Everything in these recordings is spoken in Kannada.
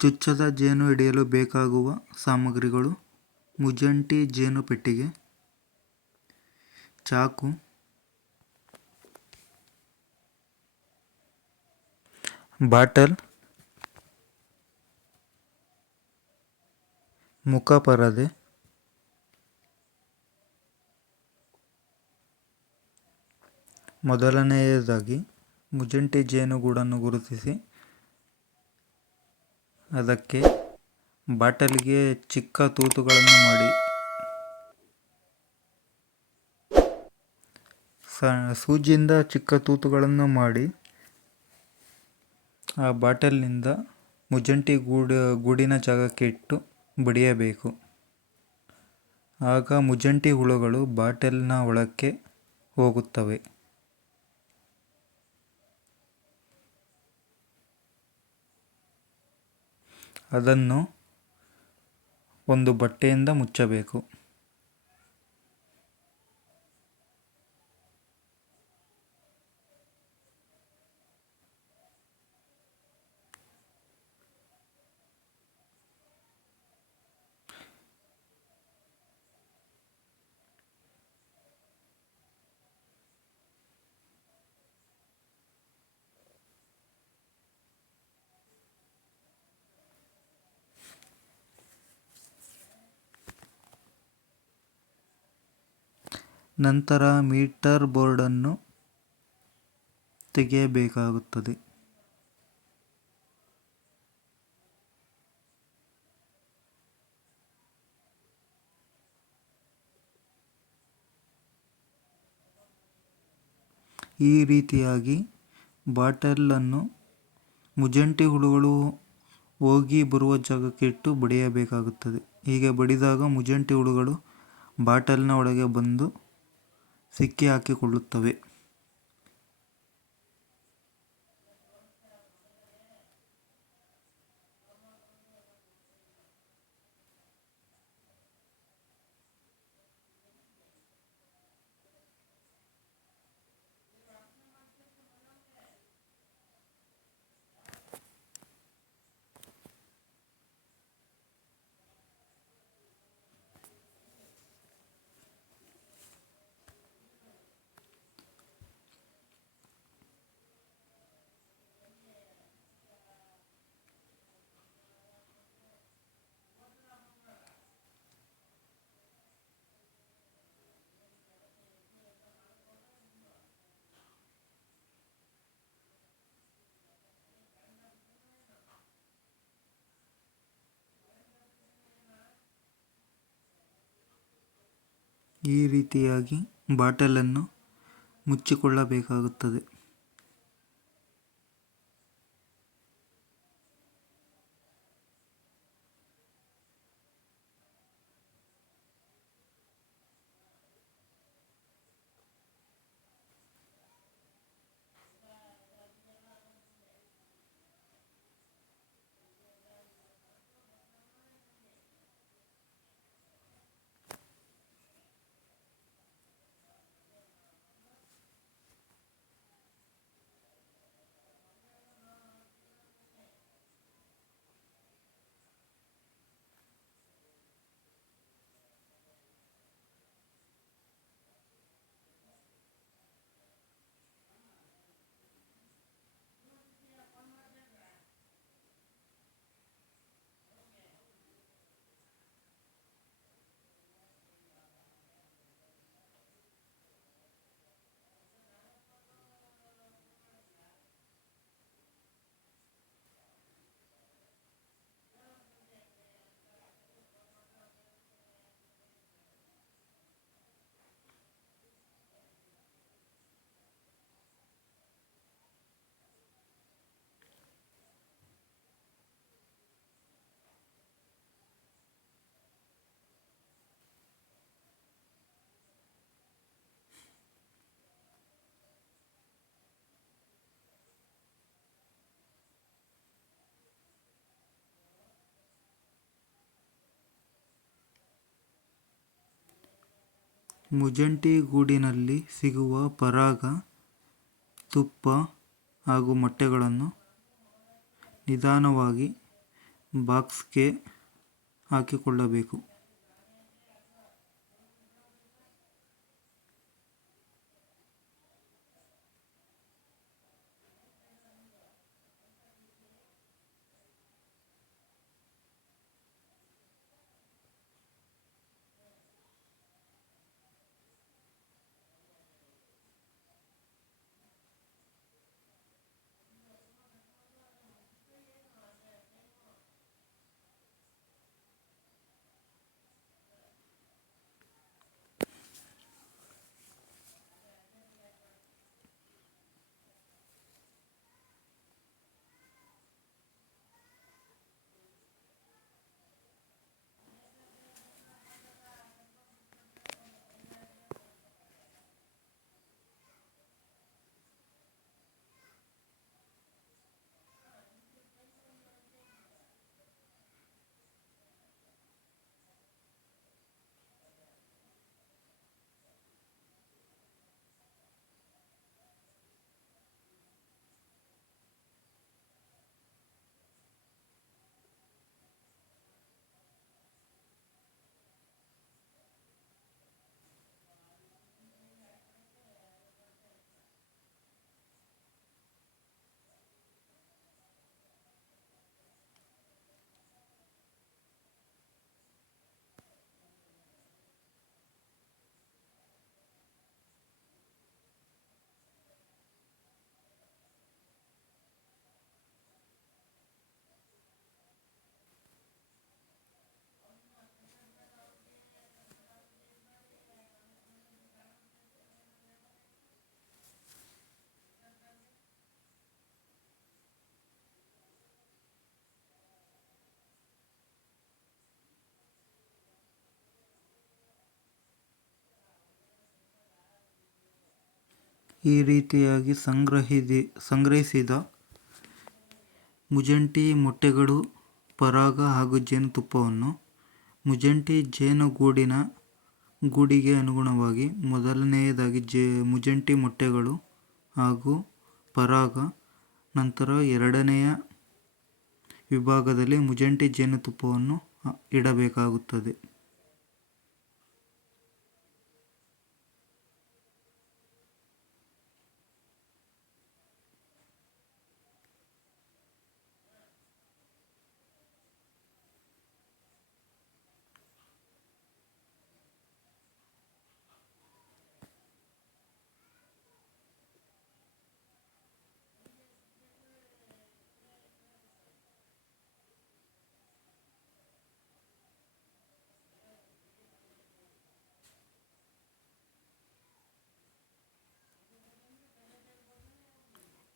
ಚುಚ್ಚದ ಜೇನು ಹಿಡಿಯಲು ಬೇಕಾಗುವ ಸಾಮಗ್ರಿಗಳು ಮುಜಂಟಿ ಜೇನು ಪೆಟ್ಟಿಗೆ, ಚಾಕು, ಬಾಟಲ್ ಮುಖಪರದೆ ಮೊದಲನೆಯದಾಗಿ ಮುಜಂಟಿ ಜೇನುಗೂಡನ್ನು ಗುರುತಿಸಿ. ಅದಕ್ಕೆ ಬಾಟಲಿಗೆ ಚಿಕ್ಕ ತೂತುಗಳನ್ನು ಮಾಡಿ. ಸೂಜಿಯಿಂದ ಚಿಕ್ಕ ತೂತುಗಳನ್ನು ಮಾಡಿ. ಆ ಬಾಟಲ್ನಿಂದ ಮುಜಂಟಿ ಗೂಡು, ಗೂಡಿನ ಜಾಗಕ್ಕೆ ಇಟ್ಟು ಬಡಿಯಬೇಕು. ಆಗ ಮುಜಂಟಿ ಹುಳುಗಳು ಬಾಟಲ್ನ ಒಳಕ್ಕೆ ಹೋಗುತ್ತವೆ. ಅದನ್ನು ಒಂದು ಬಟ್ಟೆಯಿಂದ ಮುಚ್ಚಬೇಕು. ನಂತರ ಮೀಟರ್ ಬೋರ್ಡನ್ನು ತೆಗೆಯಬೇಕಾಗುತ್ತದೆ. ಈ ರೀತಿಯಾಗಿ ಬಾಟಲನ್ನು ಮುಜಂಟಿ ಹುಳುಗಳು ಹೋಗಿ ಬರುವ ಜಾಗಕ್ಕೆ ಇಟ್ಟು ಬಡಿಯಬೇಕಾಗುತ್ತದೆ. ಹೀಗೆ ಬಡಿದಾಗ ಮುಜಂಟಿ ಹುಳುಗಳು ಬಾಟಲ್ನ ಒಳಗೆ ಬಂದು ಸಿಕ್ಕಿ ಹಾಕಿಕೊಳ್ಳುತ್ತವೆ. ಈ ರೀತಿಯಾಗಿ ಬಾಟಲನ್ನು ಮುಚ್ಚಿಕೊಳ್ಳಬೇಕಾಗುತ್ತದೆ. ಮುಜಂಟಿ ಗೂಡಿನಲ್ಲಿ ಸಿಗುವ ಪರಾಗ ತುಪ್ಪ ಹಾಗೂ ಮೊಟ್ಟೆಗಳನ್ನು ನಿಧಾನವಾಗಿ ಬಾಕ್ಸ್ಗೆ ಹಾಕಿಕೊಳ್ಳಬೇಕು. ಈ ರೀತಿಯಾಗಿ ಸಂಗ್ರಹಿದಿ, ಸಂಗ್ರಹಿಸಿದ ಮುಜಂಟಿ ಮೊಟ್ಟೆಗಳು, ಪರಾಗ ಹಾಗೂ ಜೇನುತುಪ್ಪವನ್ನು ಮುಜಂಟಿ ಜೇನುಗೂಡಿನ ಗೂಡಿಗೆ ಅನುಗುಣವಾಗಿ ಮೊದಲನೆಯದಾಗಿ ಜೇ, ಮುಜಂಟಿ ಮೊಟ್ಟೆಗಳು ಹಾಗೂ ಪರಾಗ, ನಂತರ ಎರಡನೆಯ ವಿಭಾಗದಲ್ಲಿ ಮುಜಂಟಿ ಜೇನುತುಪ್ಪವನ್ನು ಇಡಬೇಕಾಗುತ್ತದೆ.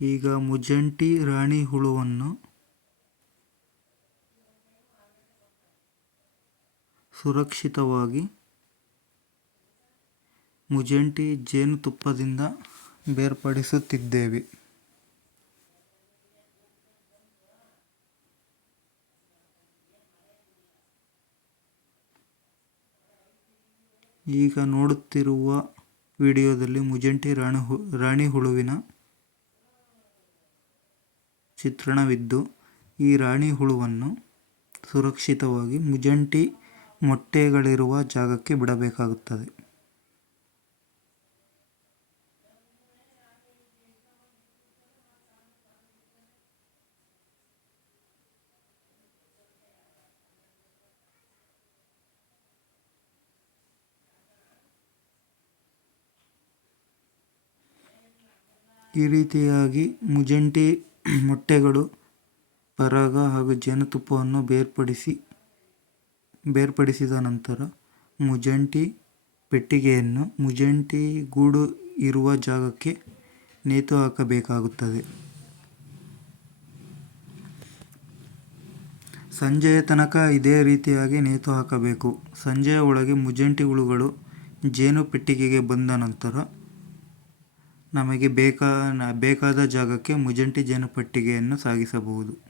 ಈಗ ಮುಜಂಟಿ ರಾಣಿ ಹುಳುವನ್ನು ಸುರಕ್ಷಿತವಾಗಿ ಮುಜಂಟಿ ಜೇನುತುಪ್ಪದಿಂದ ಬೇರ್ಪಡಿಸುತ್ತಿದ್ದೇವೆ. ಈಗ ನೋಡುತ್ತಿರುವ ವಿಡಿಯೋದಲ್ಲಿ ಮುಜಂಟಿ ರಾಣಿ ರಾಣಿ ಹುಳುವಿನ ಚಿತ್ರಣವಿದ್ದು ಈ ರಾಣಿ ಹುಳುವನ್ನು ಸುರಕ್ಷಿತವಾಗಿ ಮುಜಂಟಿ ಮೊಟ್ಟೆಗಳಿರುವ ಜಾಗಕ್ಕೆ ಬಿಡಬೇಕಾಗುತ್ತದೆ. ಈ ರೀತಿಯಾಗಿ ಮುಜಂಟಿ ಮೊಟ್ಟೆಗಳು, ಪರಾಗ ಹಾಗೂ ಜೇನುತುಪ್ಪವನ್ನು ಬೇರ್ಪಡಿಸಿ, ಬೇರ್ಪಡಿಸಿದ ನಂತರ ಮುಜಂಟಿ ಪೆಟ್ಟಿಗೆಯನ್ನು ಮುಜಂಟಿ ಗೂಡು ಇರುವ ಜಾಗಕ್ಕೆ ನೇತು ಹಾಕಬೇಕಾಗುತ್ತದೆ. ಸಂಜೆಯ ತನಕ ಇದೇ ರೀತಿಯಾಗಿ ನೇತು ಹಾಕಬೇಕು. ಸಂಜೆಯ ಒಳಗೆ ಮುಜಂಟಿ ಹುಳುಗಳು ಜೇನು ಪೆಟ್ಟಿಗೆಗೆ ಬಂದ ನಂತರ ನಮಗೆ ಬೇಕಾದ ಜಾಗಕ್ಕೆ ಮುಜಂಟಿ ಜೇನುಪೆಟ್ಟಿಗೆಯನ್ನು ಸಾಗಿಸಬಹುದು.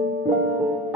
Música